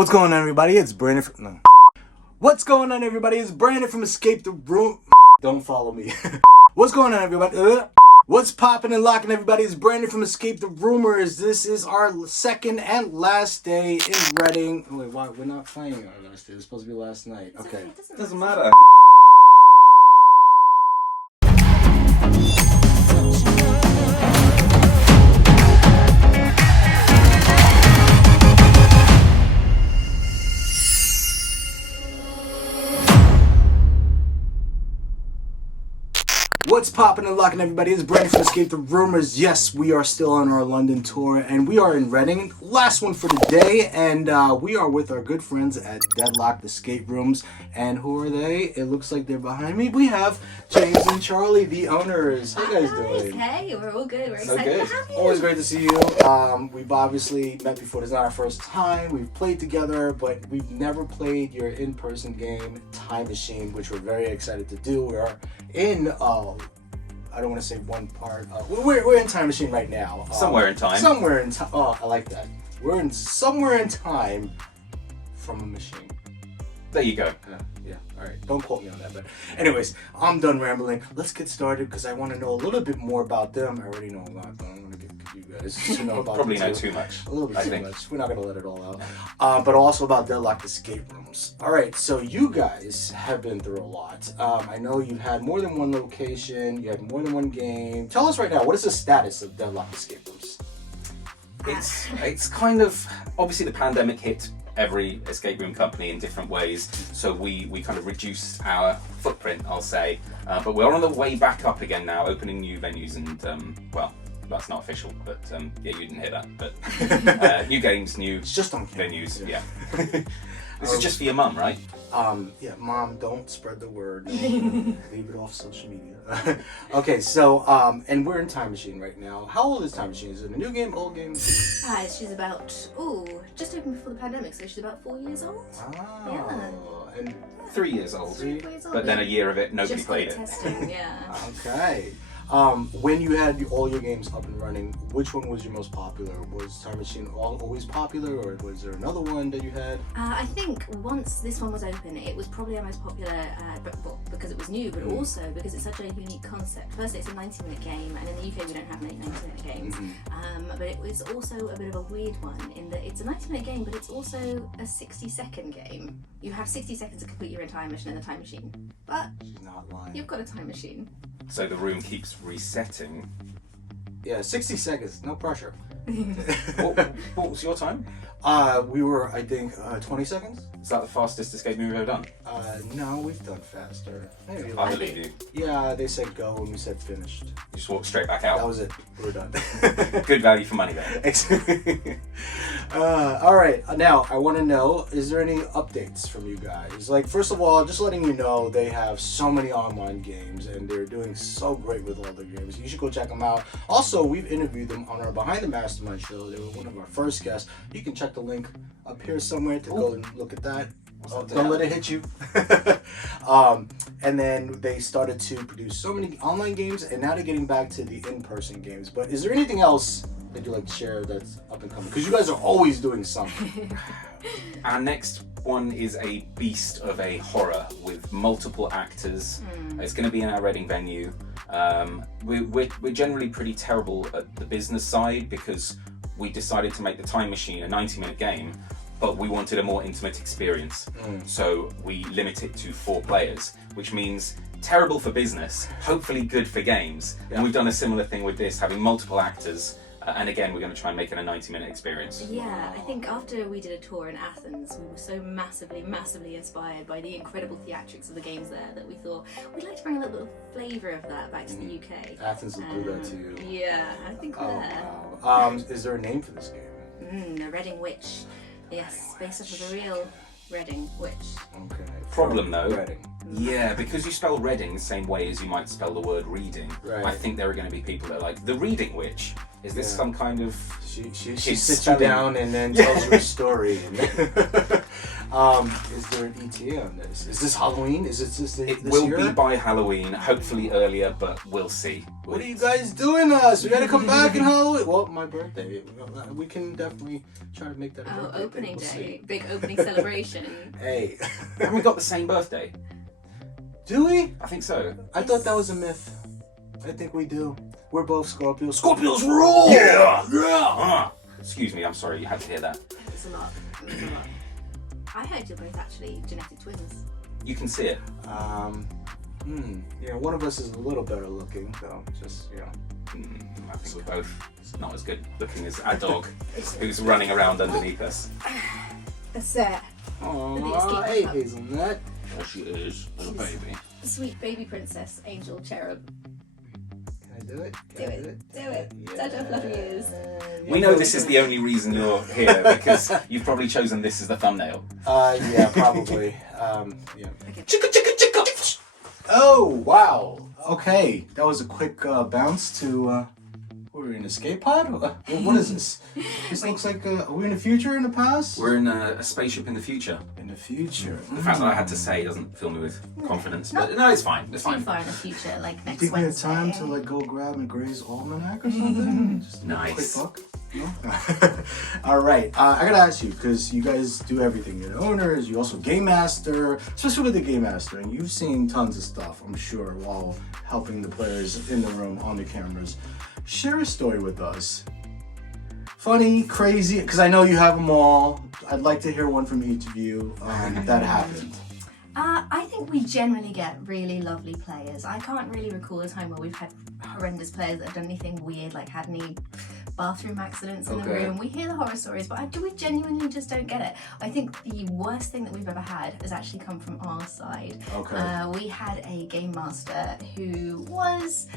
What's going on, everybody? It's Brandon from... No. What's going on, everybody? It's Brandon from Escape the Room. Don't follow me. What's going on, everybody? What's popping and locking, everybody? It's Brandon from Escape the Roomers. This is our second and last day in Reading. Oh, wait, why? We're not playing our last day. It's supposed to be last night. Okay. Doesn't matter. What's popping and locking, everybody? It's Brandon from Escape the Roomers. Yes, we are still on our London tour, and we are in Reading. Last one for the day, and we are with our good friends at Deadlocked Escape Rooms. And who are they? It looks like they're behind me. We have James and Charlie, the owners. How you guys doing? Hey, we're all good. We're So excited good. to have you. Always great to see you. We've obviously met before. This is not our first time. We've played together, but we've never played your in-person game, Time Machine, which we're very excited to do. We are in... I don't want to say one part. We're in Time Machine right now. Somewhere in time. Somewhere in time. Oh, I like that. We're in somewhere in time from a machine. There you go. Yeah. All right. Don't quote me on that. But anyways, I'm done rambling. Let's get started because I want to know a little bit more about them. I already know a lot, but I'm going to give you guys to know about Probably them know too. too much. A little bit I too think. much. We're not going to let it all out. But also about Deadlocked Escape Rooms. All right, so you guys have been through a lot. I know you've had more than one location. You had more than one game. Tell us right now, what is the status of Deadlocked Escape Rooms? It's kind of, obviously the pandemic hit every escape room company in different ways, so we kind of reduced our footprint, I'll say. But we're on the way back up again now, opening new venues and, well, that's not official, but yeah, you didn't hear that. But new games, new It's just on camera. venues, yeah. This is just for your mum, right? Yeah, Mom, don't spread the word. Leave it off social media. Okay, so, and we're in Time Machine right now. How old is Time Machine? Is it a new game, old game? She's about, just opened before the pandemic, so she's about 4 years old. Oh, and 3 years old. 3 years old. But then a year of it, nobody Just played it. testing, yeah. okay. When you had all your games up and running, which one was your most popular? Was Time Machine always popular, or was there another one that you had? I think once this one was open, it was probably our most popular, because it was new, but also because it's such a unique concept. Firstly, it's a 90-minute game, and in the UK we don't have many 90-minute games. But it was also a bit of a weird one in that it's a 90-minute game, but it's also a 60-second game. You have 60 seconds to complete your entire mission in the time machine, but She's not lying. you've got a time machine. So the room keeps resetting. Yeah, 60 seconds, no pressure. What was your time? We were, I think, 20 seconds? Is that the fastest escape room you've ever done? No, we've done faster. Maybe I like, believe you. yeah, they said go and we said finished. You just walked straight back That out. was it. We're done. Good value for money there. All right, now I want to know, is there any updates from you guys? Like, first of all, just letting you know they have so many online games and they're doing so great with all their games. You should go check them out. Also, we've interviewed them on our Behind the Mastermind show. They were one of our first guests. You can check the link up here somewhere to go and look at that. Don't let it hit you. And then they started to produce so many online games, and now they're getting back to the in-person games. But is there anything else that you'd like to share that's up and coming? Because you guys are always doing something. Our next one is a beast of a horror with multiple actors. It's going to be in our Reading venue. We're generally pretty terrible at the business side because we decided to make the Time Machine a 90-minute game, but we wanted a more intimate experience. So we limit it to 4 players, which means terrible for business, hopefully good for games. Yeah. And we've done a similar thing with this, having multiple actors. And again, we're going to try and make it a 90-minute experience. Yeah, I think after we did a tour in Athens, we were so massively inspired by the incredible theatrics of the games there that we thought we'd like to bring a little bit of flavour of that back to the UK. Athens will do that to you. Yeah, I think we're there. Wow. Is there a name for this game? The Reading Witch. Yes, based off of the real Reading Witch. Okay. Problem though, Reading. yeah, because you spell Reading the same way as you might spell the word reading. Right. I think there are going to be people that are like, the Reading Witch. Is this Yeah. some kind of... She She's sits you spelling- down and then tells you a story. Is there an ETA on this? Is this Halloween? Is it this It this will year? be by Halloween, hopefully earlier, but we'll see. What are you guys doing to us? We gotta come back in Halloween. Well, my birthday. We can definitely try to make that a birthday Opening thing. We'll day. see. Big opening celebration. Hey. Haven't we got the same birthday? Do we? I think so. I thought that was a myth. I think we do. We're both Scorpios. Scorpios rule! Yeah! Excuse me, I'm sorry you had to hear that. It's a lot. It's a lot. I heard you're both actually genetic twins. You can see it. Yeah, one of us is a little better looking, though. Just, you know. I think we're both not as good looking as our dog, who's running around underneath us. That's Oh, hey, Hazelnut. There she is, little baby. Sweet baby princess, angel, cherub. Can I do it? Do it. Touch her fluffy ears. We know this is the only reason you're here, because you've probably chosen this as the thumbnail. Yeah, probably. Yeah. Okay. Chicka chicka chicka! Oh, wow. Okay, that was a quick bounce to, we're in an escape pod? What is this? This looks like, are we in the future, in the past? We're in a spaceship in the future. In the future. The fact that I had to say doesn't fill me with confidence, but no, it's fine. It's Too fine. far in the future, like next Think we have Wednesday. time to like go grab a Gray's Almanac or something? Just Nice. a quick buck? No? All right, I gotta ask you, because you guys do everything. You're the owners, you also game master, especially with the game master, and you've seen tons of stuff, I'm sure, while helping the players in the room on the cameras. Share a story with us. Funny, crazy, because I know you have them all. I'd like to hear one from each of you that happened. I think we generally get really lovely players. I can't really recall a time where we've had horrendous players that have done anything weird, like had any bathroom accidents in the Okay. room. We hear the horror stories, but we genuinely just don't get it. I think the worst thing that we've ever had has actually come from our side. Okay. We had a game master who was,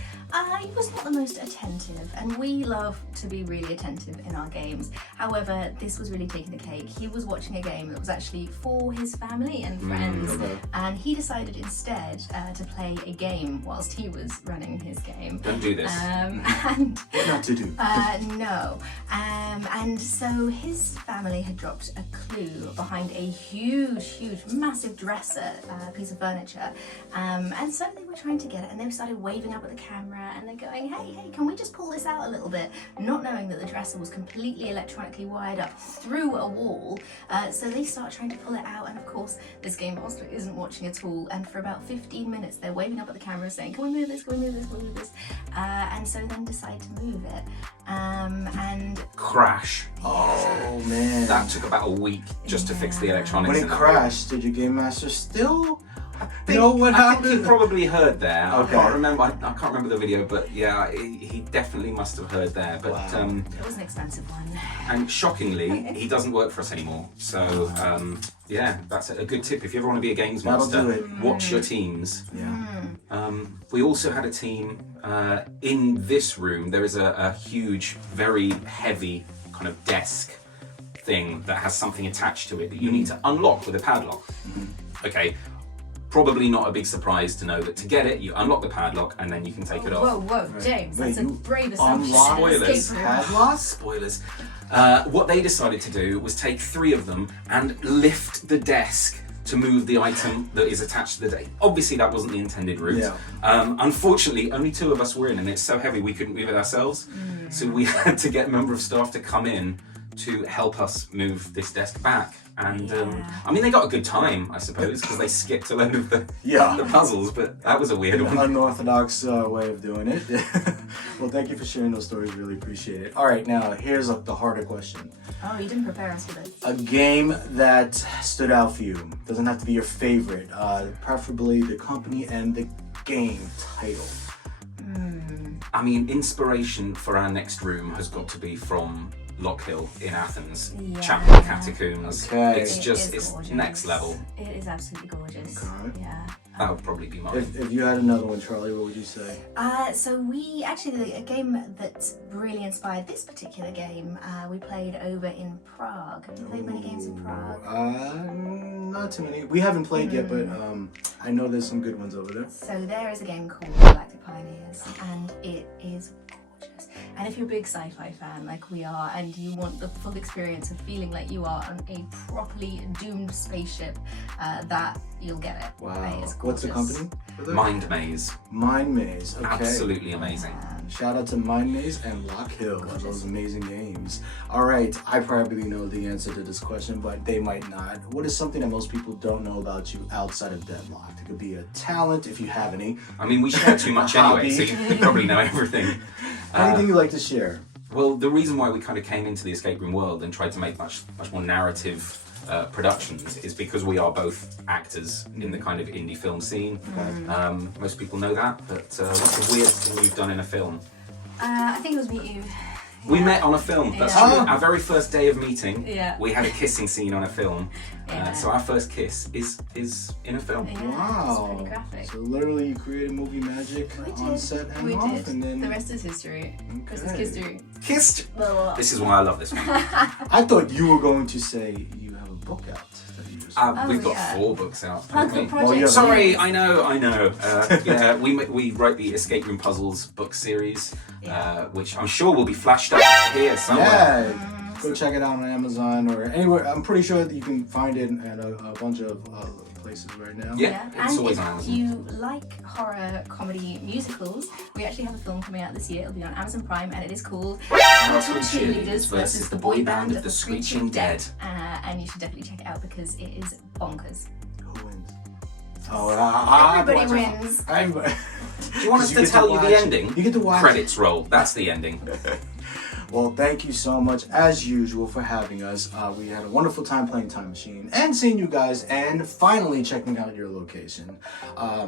he was not the most attentive, and we love to be really attentive in our games. However, this was really taking the cake. He was watching a game that was actually for his family and friends, okay. and he decided instead to play a game whilst he was running his game. Don't do this. And What not to do? no. And so his family had dropped a clue behind a huge, massive dresser piece of furniture. And so they were trying to get it, and they started waving up at the camera, and they're going, hey, can we just pull this out a little bit? Not knowing that the dresser was completely electronically wired up through a wall. So they start trying to pull it out, and of course, this game master isn't watching at all. And for about 15 minutes, they're waving up at the camera saying, can we move this, can we move this, can we move this? And so then decide to move it. And Crash. Oh, man. That took about a week just to fix the electronics. When it in the crashed, did your game master still know what I think happened? he probably heard there. Okay. I can't remember. I can't remember the video, but yeah, he definitely must have heard there. But Wow. it was an expensive one. and shockingly, he doesn't work for us anymore. So yeah, that's a good tip. If you ever want to be a games That'll do master, it. watch your teams. Yeah. We also had a team in this room. There is a huge, very heavy kind of desk thing that has something attached to it that you need to unlock with a padlock. Okay, probably not a big surprise to know that to get it, you unlock the padlock and then you can take it off. Whoa, James, Wait, that's a you brave assumption. unlock in an spoilers. escape room. Padlock? Spoilers. What they decided to do was take 3 of them and lift the desk to move the item that is attached to the desk. Obviously, that wasn't the intended route. Yeah. Unfortunately, only 2 of us were in, and it's so heavy we couldn't move it ourselves. So we had to get a member of staff to come in to help us move this desk back. And I mean, they got a good time, I suppose, because they skipped a load of the puzzles, but that was a weird one. Unorthodox way of doing it. Well, thank you for sharing those stories. Really appreciate it. All right, now here's the harder question. Oh, you didn't prepare us for this. A game that stood out for you. Doesn't have to be your favorite. Preferably the company and the game title. I mean, inspiration for our next room has got to be from Lockhill in Athens, Yeah. Chapel Catacombs. Okay. It's just, it's gorgeous. next level. It is absolutely gorgeous. Okay. Yeah. That would probably be mine. If you had another one, Charlie, what would you say? So we actually, a game that really inspired this particular game, we played over in Prague. Have you played many games in Prague? Not too many. We haven't played yet, but I know there's some good ones over there. So there is a game called Galactic Pioneers, and it is gorgeous. And if you're a big sci-fi fan like we are, and you want the full experience of feeling like you are on a properly doomed spaceship, that you'll get it. Wow. Right? It's What's the gorgeous. company? MindMaze. MindMaze. Okay. Absolutely amazing. Shout out to MindMaze and Lockhill for those amazing games. All right, I probably know the answer to this question, but they might not. What is something that most people don't know about you outside of Deadlocked? It could be a talent, if you have any. I mean, we share too much anyway, so you probably know everything. Anything you'd like to share? Well, the reason why we kind of came into the escape room world and tried to make much more narrative productions is because we are both actors in the kind of indie film scene. Most people know that, but what's the weirdest thing you've done in a film? I think it was Meet You. We met on a film, that's Yeah. true. Our very first day of meeting, Yeah. we had a kissing scene on a film. Yeah. So our first kiss is in a film. Yeah, Wow. it's pretty graphic. So literally you created movie magic on set and We off, did. and then The rest is history. Christmas Okay. history. Kissed! Blah, blah, blah. This is why I love this one. I thought you were going to say you have a book out that you just We've got yeah. 4 books out. Plug haven't the we? project. Well, yeah. Sorry, I know. Yeah, we write the Escape Room Puzzles book series, which I'm sure will be flashed up here somewhere. Yeah, go check it out on Amazon or anywhere. I'm pretty sure that you can find it at a bunch of places right now. Yeah, it's and always if on Amazon. you like horror comedy musicals, we actually have a film coming out this year. It'll be on Amazon Prime, and it is called Lockhill Cheerleaders versus the Boy Band of the Screeching Dead. Dead. And you should definitely check it out because it is bonkers. Who wins? Oh, Everybody wins. Everybody. Do you want us You to get tell to you watch the it. ending? You get to watch Credits roll. That's the ending. Well, thank you so much, as usual, for having us. We had a wonderful time playing Time Machine and seeing you guys and finally checking out your location.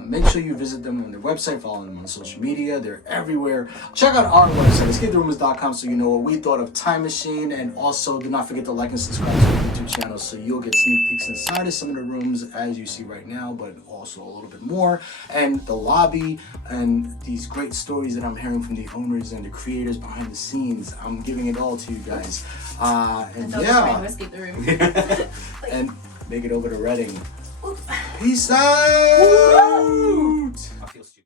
Make sure you visit them on their website, follow them on social media. They're everywhere. Check out our website, EscapeTheRoomers.com, so you know what we thought of Time Machine. And also, do not forget to like and subscribe to our YouTube channel so you'll get sneak peeks inside of some of the rooms as you see right now, but also a little bit more. And the lobby and these great stories that I'm hearing from the owners and the creators behind the scenes. I'm giving it all to you guys. And Trying to yeah, escape the room. and make it over to Reading. Oof. Peace out! I feel stupid.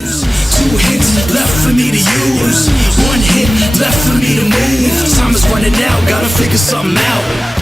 Left for me to use. One hit left for me to move. Time is running out, gotta figure something out.